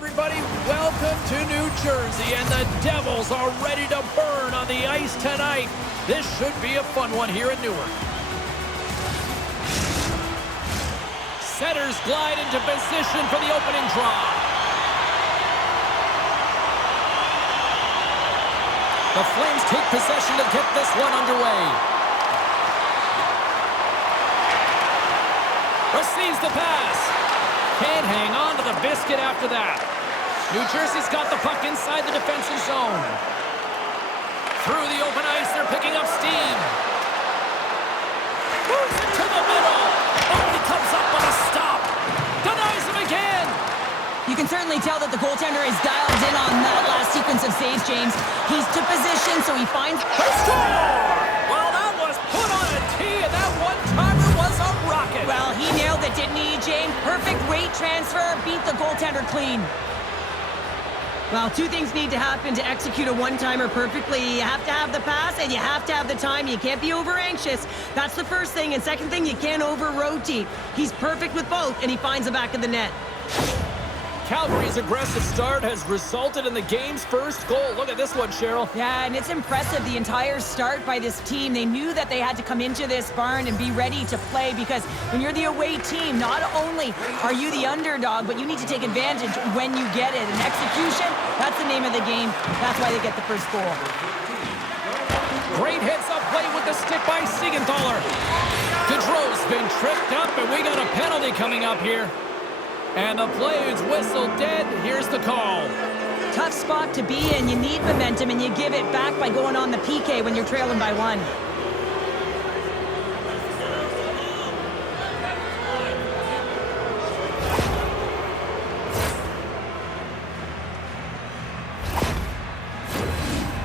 everybody, welcome to New Jersey, and the Devils are ready to burn on the ice tonight. This should be a fun one here in Newark. Setters glide into position for the opening draw. The Flames take possession to get this one underway. Receives the pass. Can't hang on to the biscuit after that. New Jersey's got the puck inside the defensive zone. Through the open ice, they're picking up steam. Moves it to the middle. Oh, he comes up with a stop. Denies him again. You can certainly tell that the goaltender is dialed in on that last sequence of saves, James. He's to position, so he finds... Score! Well, that was put on a tee, and that one-timer was a rocket. Well, he nailed it, didn't he, James? Perfect weight transfer, beat the goaltender clean. Well, two things need to happen to execute a one-timer perfectly. You have to have the pass, and you have to have the time. You can't be over-anxious. That's the first thing. And second thing, you can't over-rotate. He's perfect with both, and he finds the back of the net. Calgary's aggressive start has resulted in the game's first goal. Look at this one, Cheryl. Yeah, and it's impressive, the entire start by this team. They knew that they had to come into this barn and be ready to play, because when you're the away team, not only are you the underdog, but you need to take advantage when you get it. And execution, that's the name of the game. That's why they get the first goal. Great heads-up play with the stick by Siegenthaler. Gaudreau's been tripped up, and we got a penalty coming up here. And the play is whistled dead. Here's the call. Tough spot to be in. You need momentum, and you give it back by going on the PK when you're trailing by one.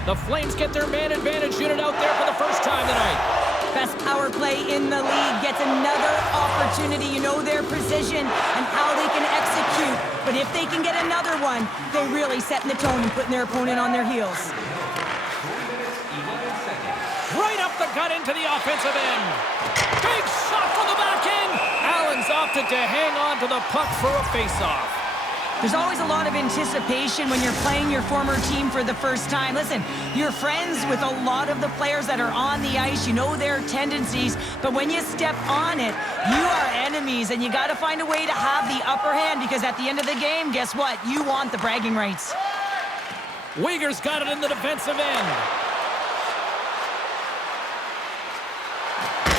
The Flames get their man advantage unit out there for the first time tonight. Best power play in the league, gets another opportunity. You know their precision and how they can execute. But if they can get another one, they're really setting the tone and putting their opponent on their heels. Right up the gut into the offensive end. Big shot from the back end. Allen's opted to hang on to the puck for a face-off. There's always a lot of anticipation when you're playing your former team for the first time. Listen, you're friends with a lot of the players that are on the ice. You know their tendencies, but when you step on it, you are enemies, and you got to find a way to have the upper hand, because at the end of the game, guess what? You want the bragging rights. Weegar's got it in the defensive end.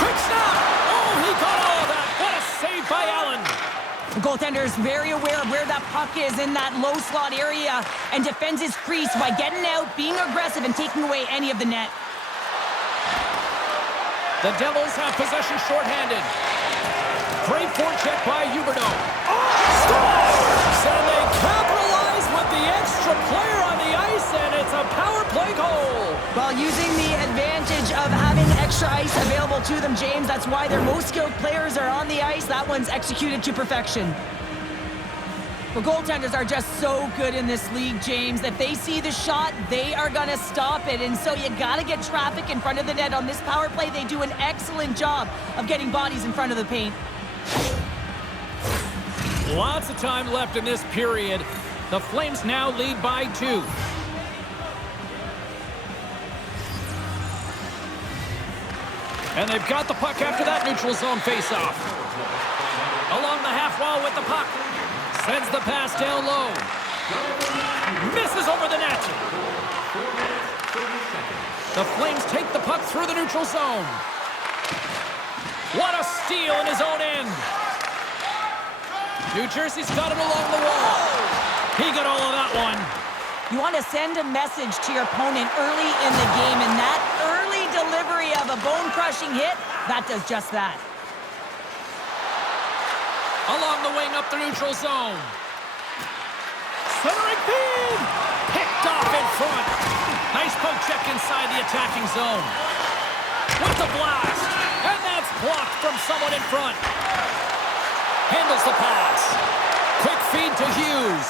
Quick snap! Oh, he got all of that. What a save by Allen. The goaltender is very aware of where that puck is in that low slot area and defends his crease by getting out, being aggressive, and taking away any of the net. The Devils have possession shorthanded. Great forecheck by Huberdeau. Oh, scores! And they capitalize with the extra player on the ice, and it's a power play goal. While using the advantage of having extra ice available to them, James, that's why their most skilled players are on the ice. That one's executed to perfection. The goaltenders are just so good in this league, James. If they see the shot, they are going to stop it. And so you got to get traffic in front of the net. On this power play, they do an excellent job of getting bodies in front of the paint. Lots of time left in this period. The Flames now lead by 2. And they've got the puck after that neutral zone faceoff. Along the half wall with the puck. Sends the pass down low. Misses over the net. The Flames take the puck through the neutral zone. What a steal in his own end. New Jersey's got it along the wall. He got all of that one. You want to send a message to your opponent early in the game, and that early delivery of a bone-crushing hit, that does just that. Along the wing up the neutral zone. Centering feed! Picked off in front. Nice poke check inside the attacking zone. With the blast. And that's blocked from someone in front. Handles the pass. Quick feed to Hughes.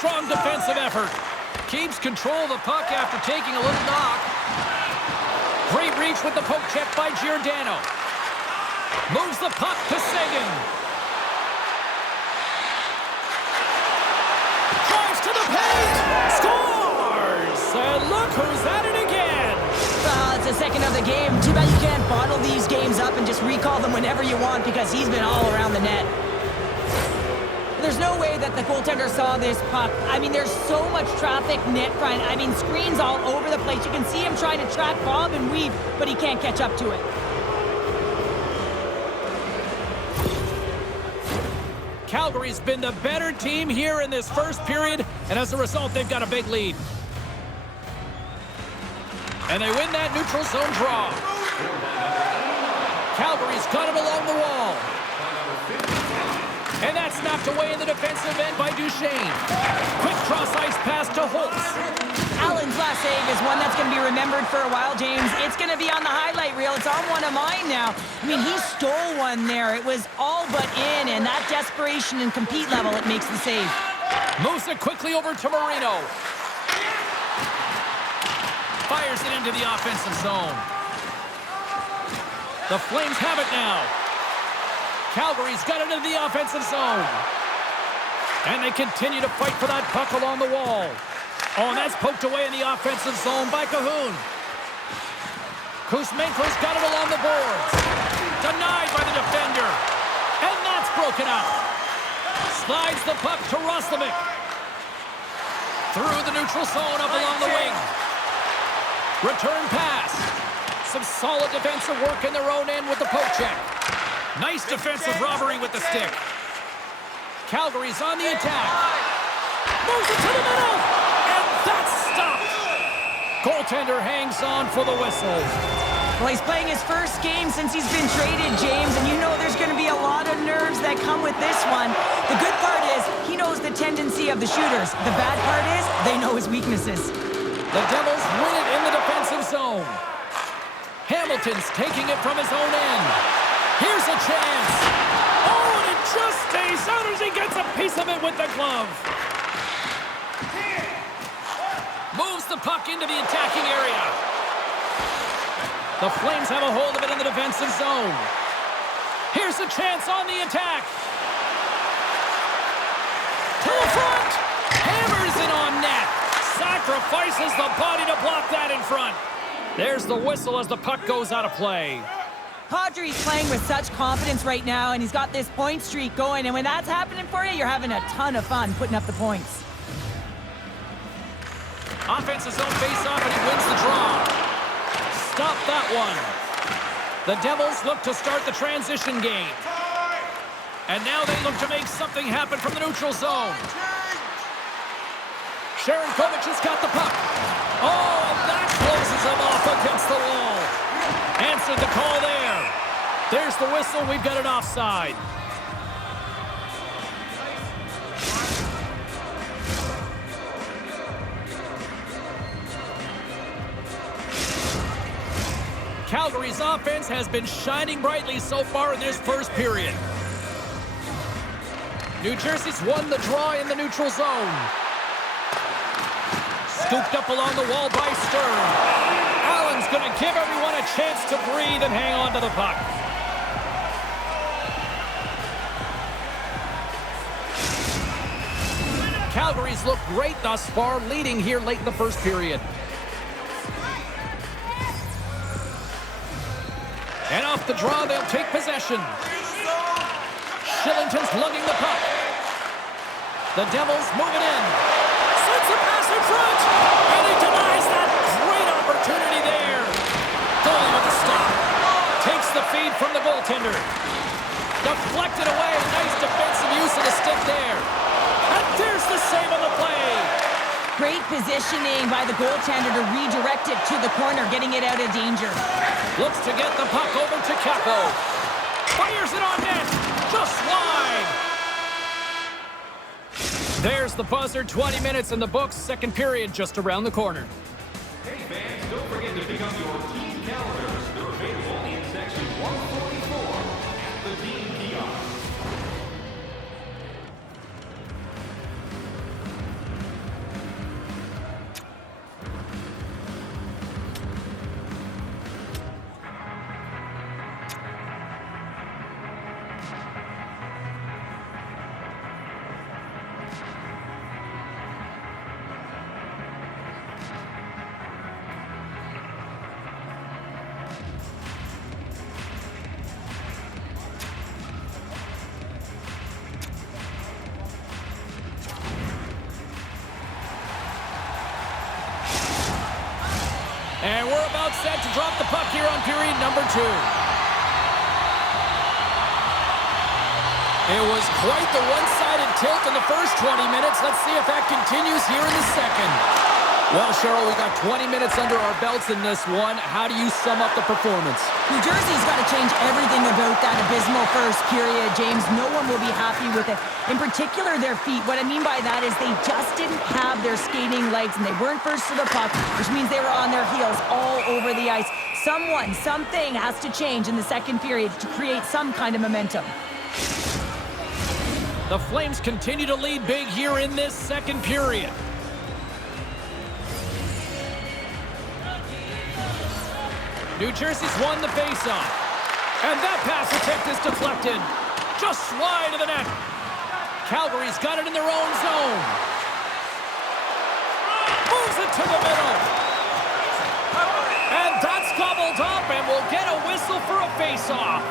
Strong defensive effort. Keeps control of the puck after taking a little knock. Great reach with the poke check by Giordano. Moves the puck to Seguin. into the paint. Scores! And look who's at it again. It's the second of the game. Too bad you can't bottle these games up and just recall them whenever you want because he's been all around the net. There's no way that the goaltender saw this puck. I mean, there's so much traffic net front. I mean, screens all over the place. You can see him trying to track Bob and weave, but he can't catch up to it. Calgary's been the better team here in this first period, and as a result, they've got a big lead. And they win that neutral zone draw. Calgary's got it along the wall. And that's knocked away in the defensive end by Duchene. Quick cross-ice pass to Holtz. Allen's last save is one that's going to be remembered for a while, James. It's going to be on the highlight reel. It's on one of mine now. I mean, he stole one there. It was all but in, and that desperation and compete level, it makes the save. Moves it quickly over to Marino. Fires it into the offensive zone. The Flames have it now. Calgary's got it into the offensive zone. And they continue to fight for that puck along the wall. Oh, and that's poked away in the offensive zone by Cahoon. Kuzmenko's got it along the boards. Denied by the defender. And that's broken up. Slides the puck to Roslovic. Through the neutral zone up along the wing. Return pass. Some solid defensive work in their own end with the poke check. Nice defensive robbery with the stick. Calgary's on the attack. Moves it to the middle. And that's stopped. Goaltender hangs on for the whistle. Well, he's playing his first game since he's been traded, James, and you know there's going to be a lot of nerves that come with this one. The good part is he knows the tendency of the shooters. The bad part is they know his weaknesses. The Devils win it in the defensive zone. Hamilton's taking it from his own end. Here's a chance. Oh, and it just stays out as he gets a piece of it with the glove. Moves the puck into the attacking area. The Flames have a hold of it in the defensive zone. Here's a chance on the attack. To the front. Hammers it on net. Sacrifices the body to block that in front. There's the whistle as the puck goes out of play. Kadri's playing with such confidence right now, and he's got this point streak going, and when that's happening for you, you're having a ton of fun putting up the points. Offensive zone face-off, and he wins the draw. Stop that one. The Devils look to start the transition game. And now they look to make something happen from the neutral zone. Sharankovic has got the puck. Oh, and that closes him off against the wall. Answered the call there. There's the whistle. We've got an offside. Calgary's offense has been shining brightly so far in this first period. New Jersey's won the draw in the neutral zone. Scooped up along the wall by Sturm. Allen's going to give everyone a chance to breathe and hang on to the puck. Calgary's looked great thus far, leading here late in the first period. And off the draw, they'll take possession. Shillington's lugging the puck. The Devils moving in. Sends a pass in front. And he denies that great opportunity there. Goalie with the stop. Takes the feed from the goaltender. Deflected away. Nice defensive use of the stick there. And there's the save on the play. Great positioning by the goaltender to redirect it to the corner, getting it out of danger. Looks to get the puck over to Capo. Fires it on net. Just wide. There's the buzzer. 20 minutes in the books. Second period just around the corner. Hey fans, don't forget to pick up your team calendars. They're available in section 144 at the team kiosk. Timeout set to drop the puck here on period number 2. It was quite the one-sided tilt in the first 20 minutes. Let's see if that continues here in the second. Well, Cheryl, we got 20 minutes under our belts in this one. How do you sum up the performance? New Jersey's got to change everything about that abysmal first period, James. No one will be happy with it. In particular, their feet. What I mean by that is they just didn't have their skating legs, and they weren't first to the puck, which means they were on their heels all over the ice. Something has to change in the second period to create some kind of momentum. The Flames continue to lead big here in this second period. New Jersey's won the faceoff. And that pass attempt is deflected. Just wide of the net. Calgary's got it in their own zone. Moves it to the middle. And that's gobbled up, and we'll get a whistle for a faceoff.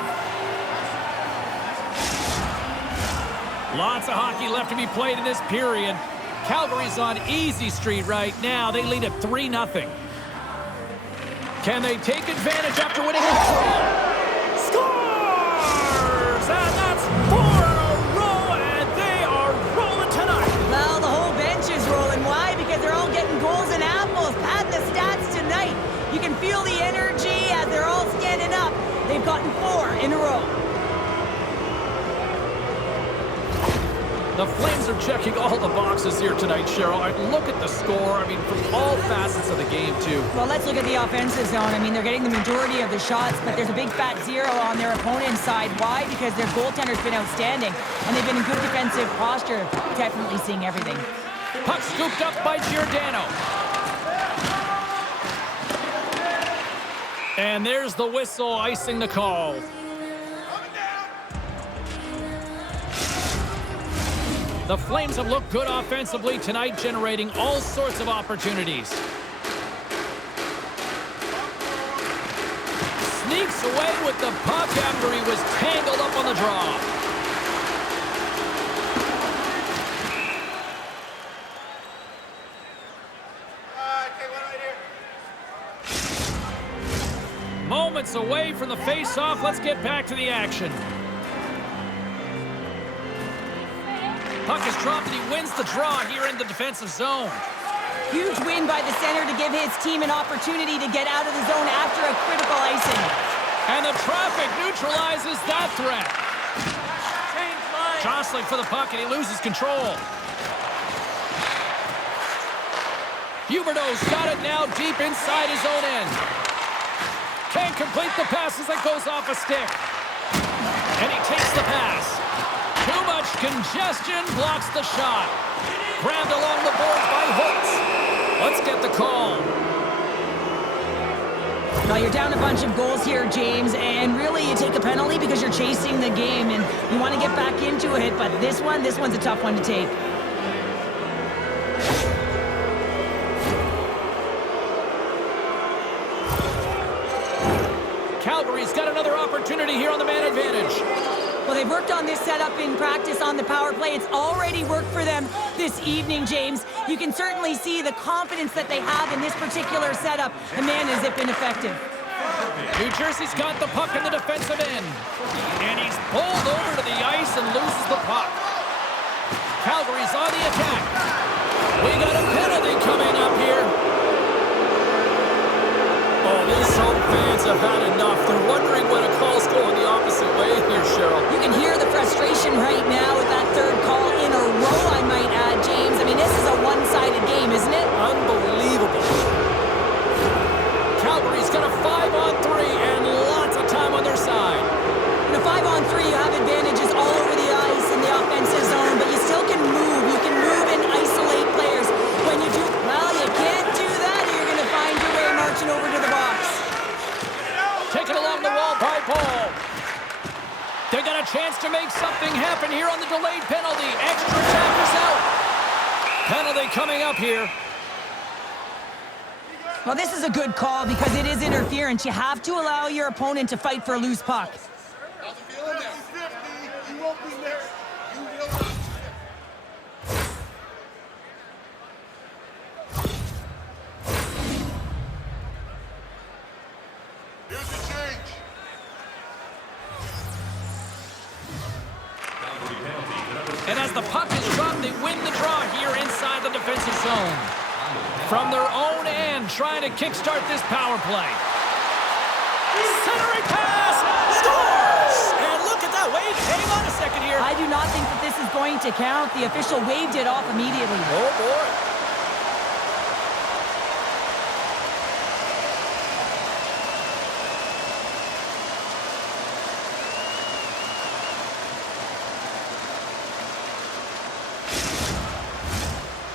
Lots of hockey left to be played in this period. Calgary's on easy street right now. They lead at 3-0. Can they take advantage after winning a draw? Scores! And that's 4 in a row, and they are rolling tonight. Well, the whole bench is rolling. Why? Because they're all getting goals and apples. Pad the stats tonight. You can feel the energy as they're all standing up. They've gotten 4 in a row. The Flames are checking all the boxes here tonight, Cheryl. Look at the score. I mean, from all facets of the game, too. Well, let's look at the offensive zone. I mean, they're getting the majority of the shots, but there's a big fat 0 on their opponent's side. Why? Because their goaltender's been outstanding, and they've been in good defensive posture, definitely seeing everything. Puck scooped up by Giordano. And there's the whistle icing the call. The Flames have looked good offensively tonight, generating all sorts of opportunities. Sneaks away with the puck after he was tangled up on the draw. Moments away from the face-off. Let's get back to the action. Puck is dropped and he wins the draw here in the defensive zone. Huge win by the center to give his team an opportunity to get out of the zone after a critical icing. And the traffic neutralizes that threat. Jostling for the puck and he loses control. Huberdeau's got it now deep inside his own end. Can't complete the pass as it goes off a stick. And he takes the pass. Too much congestion blocks the shot. Grabbed along the boards by Holtz. Let's get the call. Well, you're down a bunch of goals here, James, and really you take a penalty because you're chasing the game and you want to get back into it, but this one's a tough one to take. Calgary's got another opportunity here on the man advantage. Well, they've worked on this setup in practice on the power play. It's already worked for them this evening, James. You can certainly see the confidence that they have in this particular setup. And man, has it been effective. New Jersey's got the puck in the defensive end. And he's pulled over to the ice and loses the puck. Calgary's on the attack. We got a penalty coming up here. Oh, these home fans have had enough. They're wondering when a call's going the opposite way here, Cheryl. You can hear the frustration right now with that third call in a row, I might add, James. I mean, this is a one-sided game, isn't it? Unbelievable. Calgary's got a 5-on-3 and lots of time on their side. In a 5-on-3, you have advantages all over the ice in the offensive zone, but you still can move. You can move and isolate players. When you do, well, you can't do that. You're going to find your way marching over to the box. Taken along the wall by Paul. They got a chance to make something happen here on the delayed penalty. Extra time is out. Penalty coming up here. Well, this is a good call because it is interference. You have to allow your opponent to fight for a loose puck. From their own end, trying to kickstart this power play. Centering pass! Scores! And look at that. Wait, hang on a second here. I do not think that this is going to count. The official waved it off immediately. Oh, boy.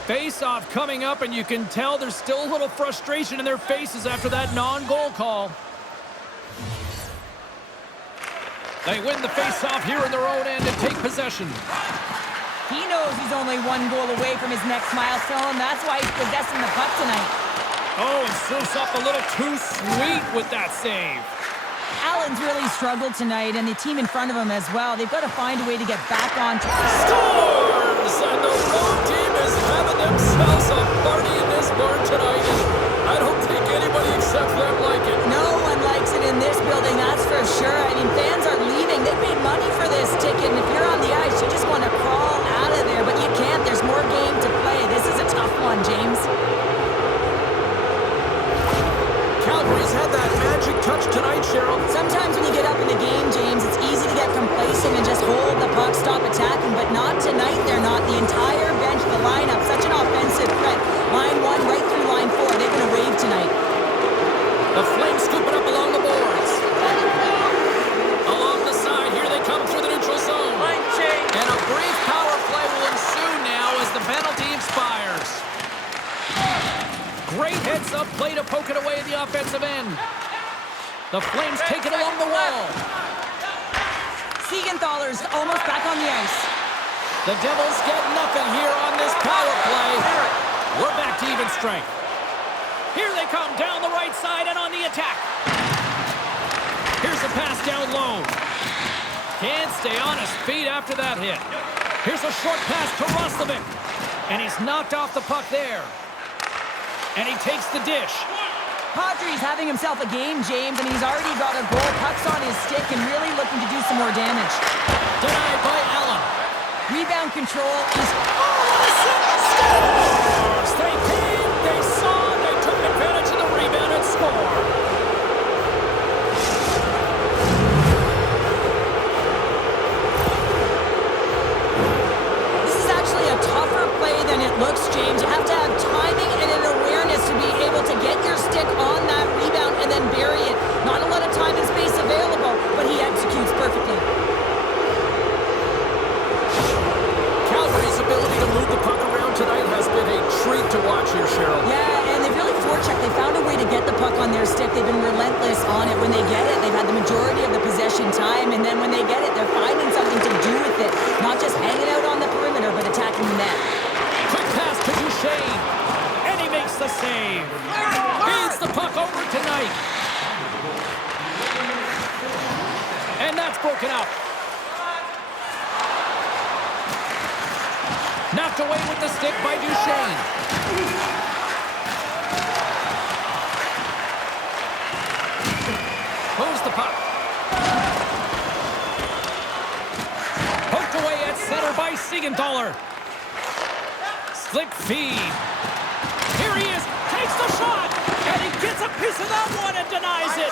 Face-off coming up, and you can tell there's still a little frustration in their faces after that non-goal call. They win the face-off here in their own end and take possession. He knows he's only one goal away from his next milestone. That's why he's possessing the puck tonight. Oh, and surfs up a little too sweet with that save. Allen's really struggled tonight, and the team in front of him as well. They've got to find a way to get back on track. Scores! And the road team is having themselves a party in this barn tonight. I don't think anybody except them like it. No one likes it in this building, that's for sure. I mean, fans are leaving. They paid money for this ticket, and if you're on the ice, you just want to crawl out of there, but you can't. There's more game to play. This is a tough one, James. Calgary's had that magic touch tonight, Cheryl. Sometimes when you get up in the game, James, it's easy to get complacent and just hold the puck, stop attacking, but not tonight. They're not. The entire bench, the lineup, such an offensive threat. Line 1 right through line 4. They're going to wave tonight. The Flames scoop it up along the boards. Along the side, here they come through the neutral zone. And a brief power play will ensue now as the penalty expires. Great heads-up play to poke it away at the offensive end. The Flames take it along the wall. Siegenthaler's almost back on the ice. The Devils get nothing here on this power play. We're back to even strength. Here they come down the right side and on the attack. Here's a pass down low. Can't stay on his feet after that hit. Here's a short pass to Roslovic. And he's knocked off the puck there. And he takes the dish. Kadri's having himself a game, James. I mean, he's already got a goal. Puck's on his stick and really looking to do some more damage. Denied by Allen. Rebound control is... Scores! They came, they saw, they took advantage of the rebound and scored. This is actually a tougher play than it looks, James. You have to have timing and an awareness to be able to get your stick on that rebound and then bury it. Not a lot of time and space available, but he executes perfectly. Calgary's ability to move the puck around tonight has been a treat to watch here, Cheryl. Yeah, and they've really forechecked. They found a way to get the puck on their stick. They've been relentless on it. When they get it, they've had the majority of the possession time, and then when they get it, they're finding something to do with it. Not just hanging out on the perimeter, but attacking the net. Quick pass to Duchene. And he makes the save. Feeds the puck over tonight. And that's broken up. Knocked away with the stick by Duchene. Moves the puck. Poked away at center by Siegenthaler. Slick feed. Here he is. Takes the shot. And he gets a piece of that one and denies it.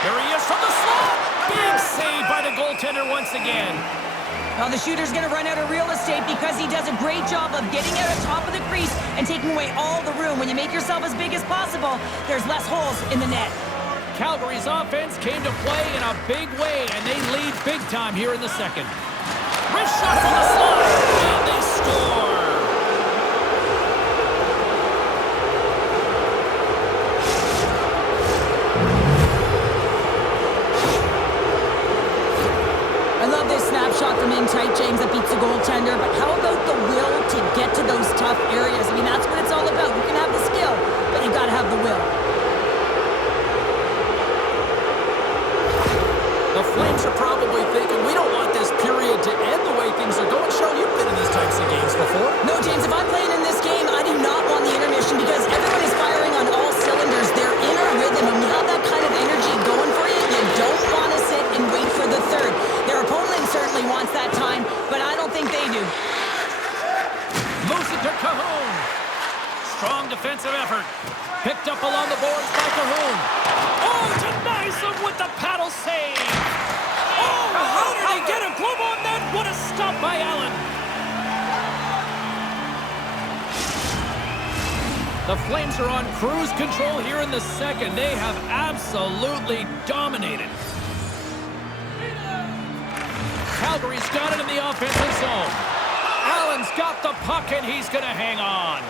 Here he is from the slot. Big save by the goaltender once again. Well, the shooter's going to run out of real estate because he does a great job of getting out on top of the crease and taking away all the room. When you make yourself as big as possible, there's less holes in the net. Calgary's offense came to play in a big way, and they lead big time here in the second. Wrist shot from the slot, and they score. I love this snapshot from in tight, James, that beats the goaltender, but how about the will to get to those tough areas? I mean, that's what it's all about. You can have the skill, but you got to have the will. The Flames are probably thinking, we don't want this period to end the way things are going. Sean, you've been in these types of games before. defensive effort. Picked up along the boards by Cahoon. Oh, denies him with the paddle save. Oh, how did he get a glove on that? What a stop by Allen. The Flames are on cruise control here in the second. They have absolutely dominated. Calgary's got it in the offensive zone. Allen's got the puck, and he's going to hang on.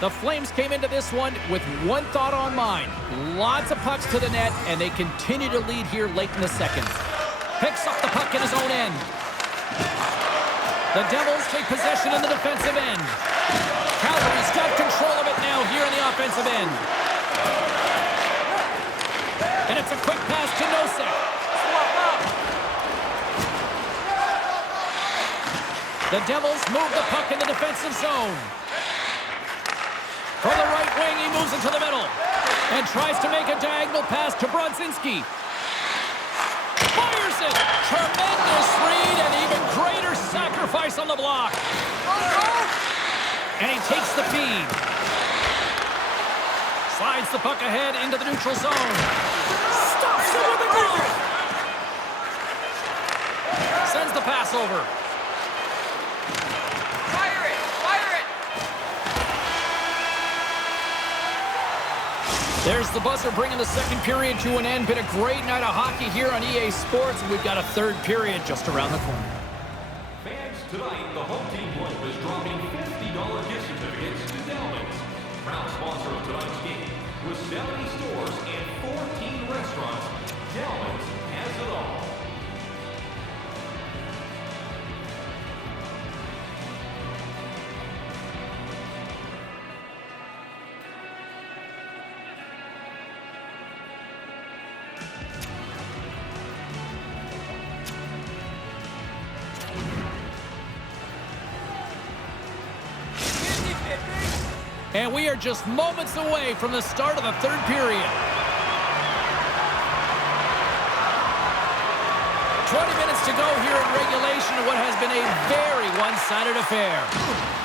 The Flames came into this one with one thought on mind. Lots of pucks to the net, and they continue to lead here late in the second. Picks up the puck in his own end. The Devils take possession in the defensive end. Calgary's got control of it now here in the offensive end. And it's a quick pass to Nosek. The Devils move the puck in the defensive zone. From the right wing, he moves into the middle. And tries to make a diagonal pass to Brodzinski. Fires it! Tremendous read and even greater sacrifice on the block. And he takes the feed. Slides the puck ahead into the neutral zone. Stops it with a glove. Sends the pass over. Fire it! Fire it! There's the buzzer bringing the second period to an end. Been a great night of hockey here on EA Sports. We've got a third period just around the corner. Fans, tonight, the home team club is dropping $50 gift certificates to Delman's. Proud sponsor of tonight's game. With 70 stores and 14 restaurants, Delman's has it all. And we are just moments away from the start of the third period. 20 minutes to go here in regulation of what has been a very one-sided affair.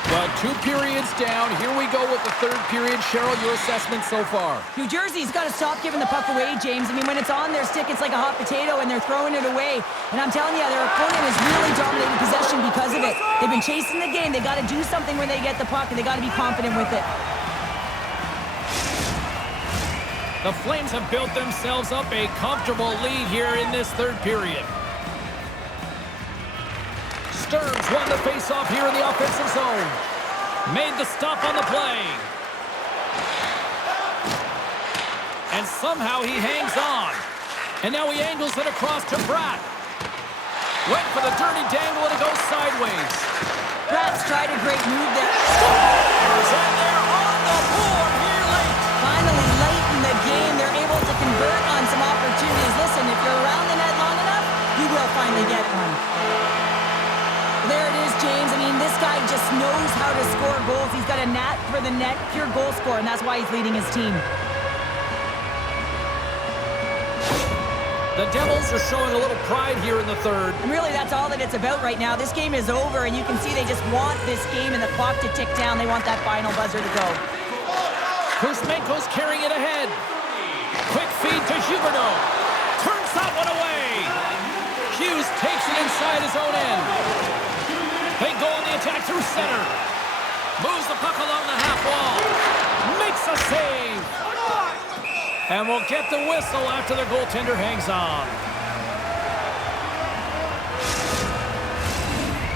Well, 2 periods down. Here we go with the third period. Cheryl, your assessment so far? New Jersey's got to stop giving the puck away, James. I mean, when it's on their stick, it's like a hot potato, and they're throwing it away. And I'm telling you, their opponent has really dominated possession because of it. They've been chasing the game. They got to do something when they get the puck, and they got to be confident with it. The Flames have built themselves up a comfortable lead here in this third period. Sturm's won the faceoff here in the offensive zone. Made the stop on the play. And somehow he hangs on. And now he angles it across to Pratt. Went for the dirty dangle and it goes sideways. Pratt's tried a great move there. Scores! And they're on the board here late. Finally, late in the game, they're able to convert on some opportunities. Listen, if you're around the net long enough, you will finally get one. There it is, James. I mean, this guy just knows how to score goals. He's got a knack for the net, pure goal scorer, and that's why he's leading his team. The Devils are showing a little pride here in the third. And really, that's all that it's about right now. This game is over, and you can see they just want this game and the clock to tick down. They want that final buzzer to go. Kuzmenko's carrying it ahead. Quick feed to Huberdeau. Turns that one away. Hughes takes it inside his own end. They go on the attack through center. Moves the puck along the half wall. Makes a save. And we'll get the whistle after the goaltender hangs on.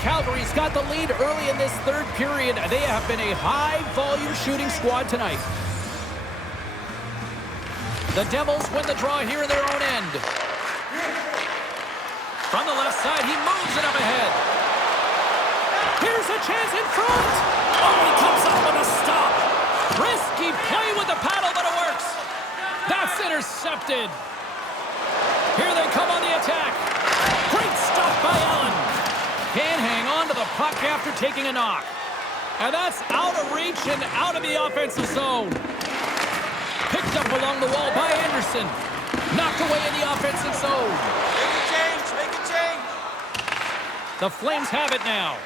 Calgary's got the lead early in this third period. They have been a high-volume shooting squad tonight. The Devils win the draw here in their own end. From the left side, he moves it up ahead. Here's a chance in front. Oh, he comes up with a stop. Risky play with the paddle, but it works. That's intercepted. Here they come on the attack. Great stop by Allen. Can't hang on to the puck after taking a knock. And that's out of reach and out of the offensive zone. Picked up along the wall by Anderson. Knocked away in the offensive zone. Make a change! Make a change! The Flames have it now.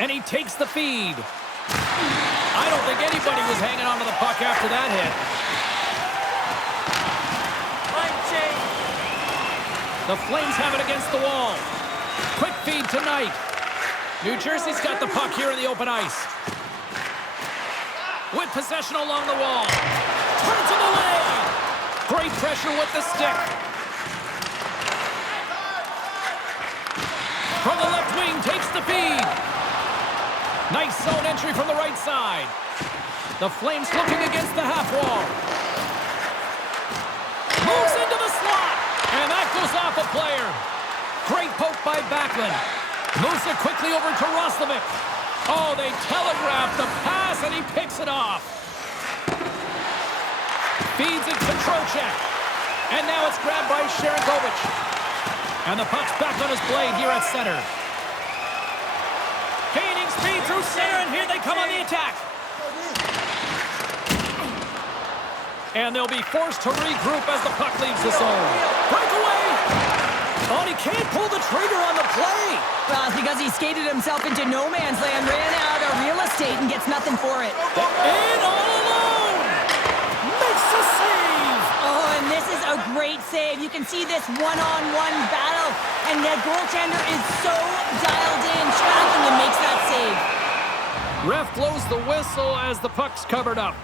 And he takes the feed. I don't think anybody was hanging on to the puck after that hit. The Flames have it against the wall. Quick feed tonight. New Jersey's got the puck here in the open ice. With possession along the wall. Turns him away. Great pressure with the stick. From the left wing, takes the feed. Nice zone entry from the right side. The Flames looking against the half wall. Moves into the slot. And that goes off a player. Great poke by Backlund. Moves it quickly over to Roslovic. Oh, they telegraphed the pass, and he picks it off. Feeds it to Trocheck. And now it's grabbed by Sharangovich. And the puck's back on his blade here at center. Gaining speed through center, and here they come on the attack. And they'll be forced to regroup as the puck leaves the zone. Breakaway! Oh, he can't pull the trigger on the play. Well, it's because he skated himself into no man's land, ran out of real estate, and gets nothing for it. In all alone! Makes the save! Oh, and this is a great save. You can see this one-on-one battle, and the goaltender is so dialed in, tracking and makes that save. Ref blows the whistle as the puck's covered up.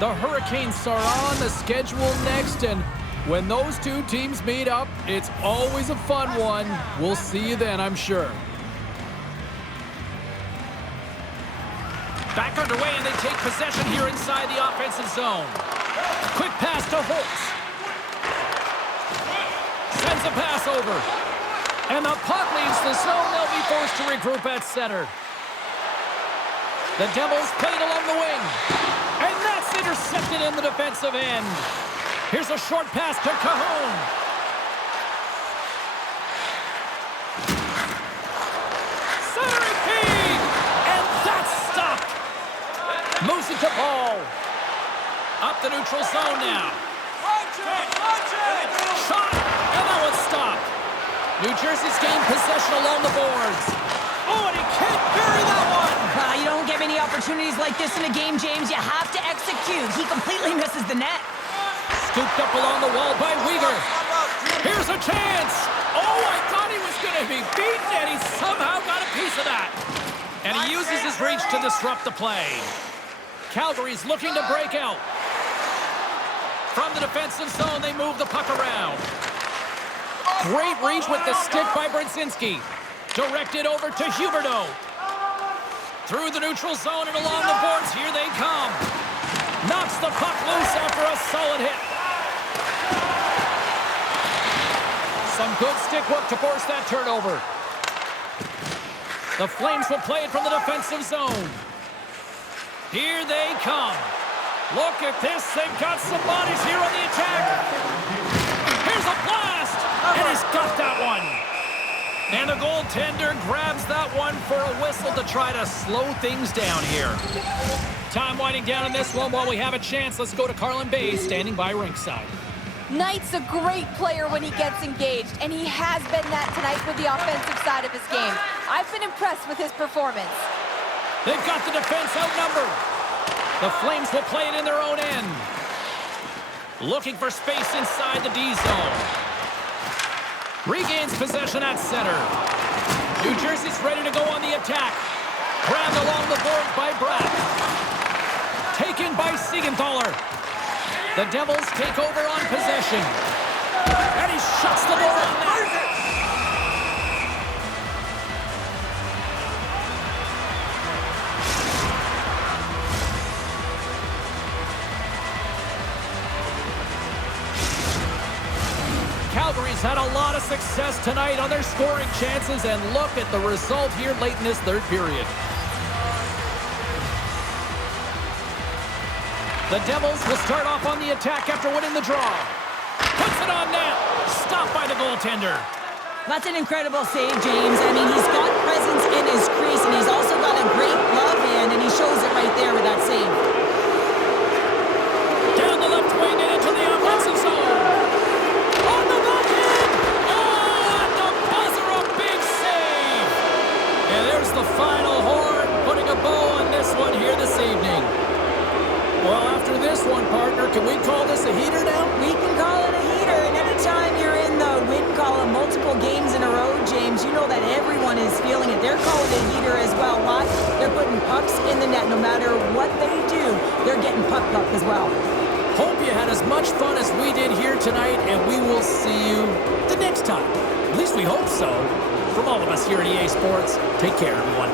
The Hurricanes are on the schedule next, and when those two teams meet up, it's always a fun one. We'll see you then, I'm sure. Back underway, and they take possession here inside the offensive zone. Quick pass to Holtz. Sends a pass over. And the puck leaves the zone. They'll be forced to regroup at center. The Devils played along the wing. And that's intercepted in the defensive end. Here's a short pass to Cajon. Centering feed! And that's stopped. Moves it to Paul. Up the neutral zone now. Shot! And that one's stopped. New Jersey's gained possession along the boards. Oh, and he can't bury that one! You don't get many opportunities like this in a game, James. You have to execute. He completely misses the net. Scooped up along the wall by Weegar. Here's a chance! Oh, I thought he was going to be beaten, and he somehow got a piece of that. And he uses his reach to disrupt the play. Calgary's looking to break out. From the defensive zone, they move the puck around. Great reach with the stick by Brzezinski. Directed over to Huberdeau. Through the neutral zone and along the boards, here they come. Knocks the puck loose after a solid hit. Some good stick work to force that turnover. The Flames will play it from the defensive zone. Here they come. Look at this. They've got some bodies here on the attack. Here's a blast. And he's got that one. And the goaltender grabs that one for a whistle to try to slow things down here. Time winding down in this one. While we have a chance, let's go to Carlin Bay, standing by rinkside. Knight's a great player when he gets engaged, and he has been that tonight with the offensive side of his game. I've been impressed with his performance. They've got the defense outnumbered. The Flames will play it in their own end. Looking for space inside the D zone. Regains possession at center. New Jersey's ready to go on the attack. Grabbed along the board by Bratt. Taken by Siegenthaler. The Devils take over on possession. And he shuts the door on that. Calgary's had a lot of success tonight on their scoring chances, and look at the result here late in this third period. The Devils will start off on the attack after winning the draw. Puts it on net. Stopped by the goaltender. That's an incredible save, James. I mean, he's got presence in his crease, and he's also got a great glove hand, and he shows it right there with that save. Down the left wing and into the offensive zone. On the backhand. Oh, and the buzzer, a big save. And there's the final horn. can we call this a heater now? We can call it a heater, and anytime you're in the win column multiple games in a row, James, you know that everyone is feeling it. They're calling it a heater as well. Why? They're putting pucks in the net. No matter what they do, they're getting puck luck as well. Hope you had as much fun as we did here tonight, and we will see you the next time. At least we hope so. From all of us here at EA Sports, take care, everyone.